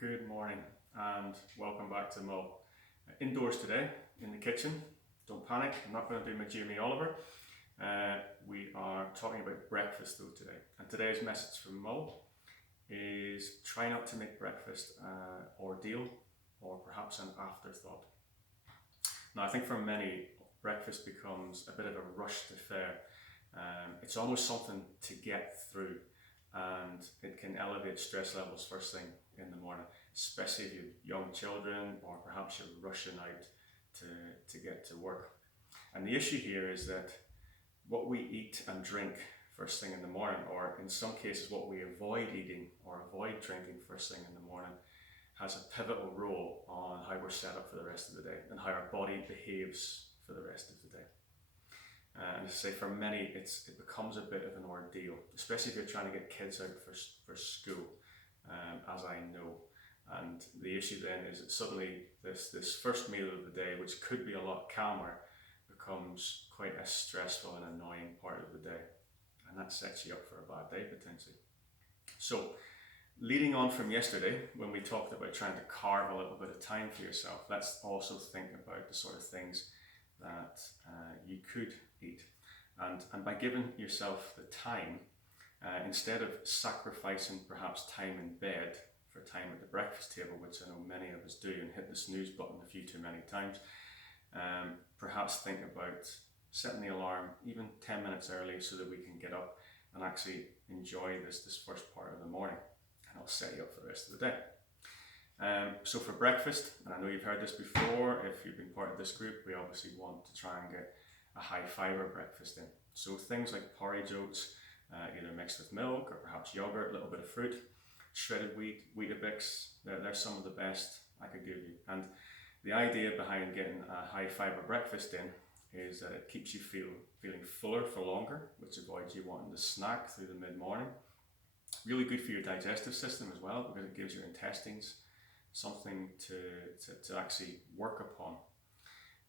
Good morning and welcome back to Mull. Indoors today in the kitchen. Don't panic, I'm not going to do my Jamie Oliver. We are talking about breakfast though today. And today's message from Mull is try not to make breakfast an ordeal or perhaps an afterthought. Now I think for many, breakfast becomes a bit of a rushed affair. It's almost something to get through, and it can elevate stress levels first thing in the morning, especially if you have young children or perhaps you're rushing out to get to work. And the issue here is that what we eat and drink first thing in the morning, or in some cases what we avoid eating or avoid drinking first thing in the morning, has a pivotal role on how we're set up for the rest of the day and how our body behaves for the rest of the day. And as I say, for many, it becomes a bit of an ordeal, especially if you're trying to get kids out for school, as I know. And the issue then is that suddenly this first meal of the day, which could be a lot calmer, becomes quite a stressful and annoying part of the day. And that sets you up for a bad day potentially. So, leading on from yesterday, when we talked about trying to carve a little bit of time for yourself, let's also think about the sort of things that you could eat. And by giving yourself the time, instead of sacrificing perhaps time in bed for time at the breakfast table, which I know many of us do and hit the snooze button a few too many times, perhaps think about setting the alarm even 10 minutes early so that we can get up and actually enjoy this first part of the morning, and it'll set you up for the rest of the day. So for breakfast, and I know you've heard this before, if you've been part of this group, we obviously want to try and get a high fibre breakfast in. So things like porridge oats, either mixed with milk or perhaps yogurt, a little bit of fruit, shredded wheat, Weetabix, they're some of the best I could give you. And the idea behind getting a high fibre breakfast in is that it keeps you feeling fuller for longer, which avoids you wanting to snack through the mid-morning. Really good for your digestive system as well, because it gives your intestines something to actually work upon.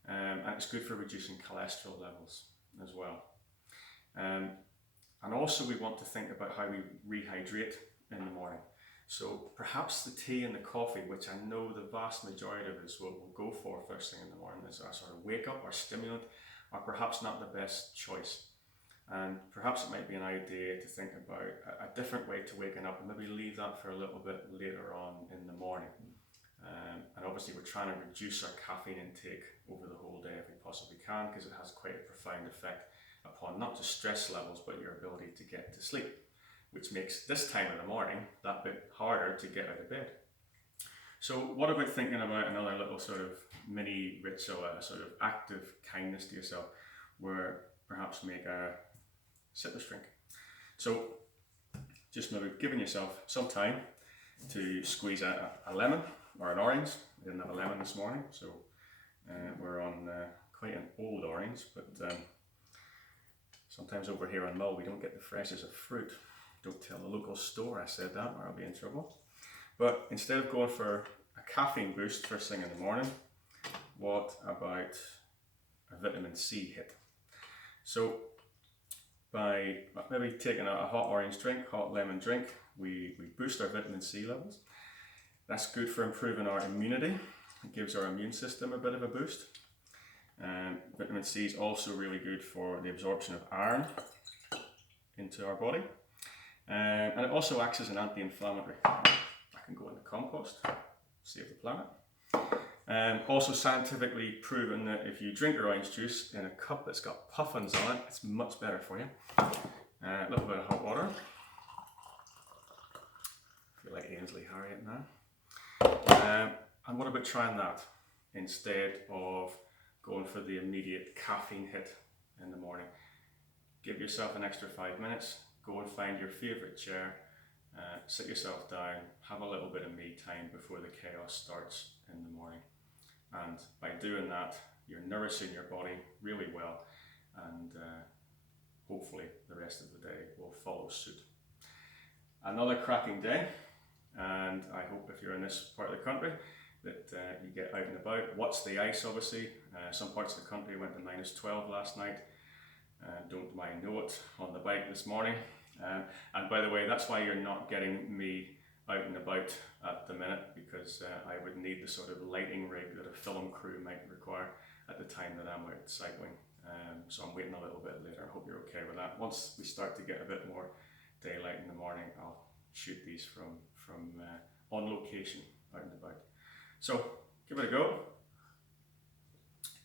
And it's good for reducing cholesterol levels as well. And also we want to think about how we rehydrate in the morning. So perhaps the tea and the coffee, which I know the vast majority of us will go for first thing in the morning, as a sort of wake up or stimulant, are perhaps not the best choice. And perhaps it might be an idea to think about a different way to waking up and maybe leave that for a little bit later on in the morning. And obviously we're trying to reduce our caffeine intake over the whole day if we possibly can, because it has quite a profound effect upon not just stress levels but your ability to get to sleep, which makes this time of the morning that bit harder to get out of bed. So what about thinking about another little sort of mini ritual, a sort of active kindness to yourself, where perhaps make a citrus drink. So just maybe giving yourself some time to squeeze a lemon or an orange. I didn't have a lemon this morning, so we're on quite an old orange, but sometimes over here on Mull we don't get the freshest of fruit. Don't tell the local store I said that or I'll be in trouble. But instead of going for a caffeine boost first thing in the morning, what about a vitamin C hit? So by maybe taking a hot orange drink, hot lemon drink, we boost our vitamin C levels. That's good for improving our immunity. It gives our immune system a bit of a boost. Vitamin C is also really good for the absorption of iron into our body. And it also acts as an anti-inflammatory. I can go in the compost, save the planet. Also scientifically proven that if you drink your orange juice in a cup that's got puffins on it, it's much better for you. A little bit of hot water. I feel like Ainsley Harriet now. And what about trying that instead of going for the immediate caffeine hit in the morning? Give yourself an extra 5 minutes, go and find your favourite chair, sit yourself down, have a little bit of me time before the chaos starts in the morning. And by doing that, you're nourishing your body really well, and hopefully the rest of the day will follow suit. Another cracking day, and I hope if you're in this part of the country that you get out and about. Watch the ice obviously. Some parts of the country went to -12 last night. Don't mind know it on the bike this morning. And by the way, that's why you're not getting me out and about at the minute because I would need the sort of lighting rig that a film crew might require at the time that I'm out cycling. So I'm waiting a little bit later. I hope you're okay with that. Once we start to get a bit more daylight in the morning, I'll shoot these from on location out and about. So give it a go.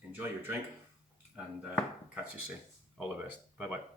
Enjoy your drink and catch you soon. All the best. Bye bye.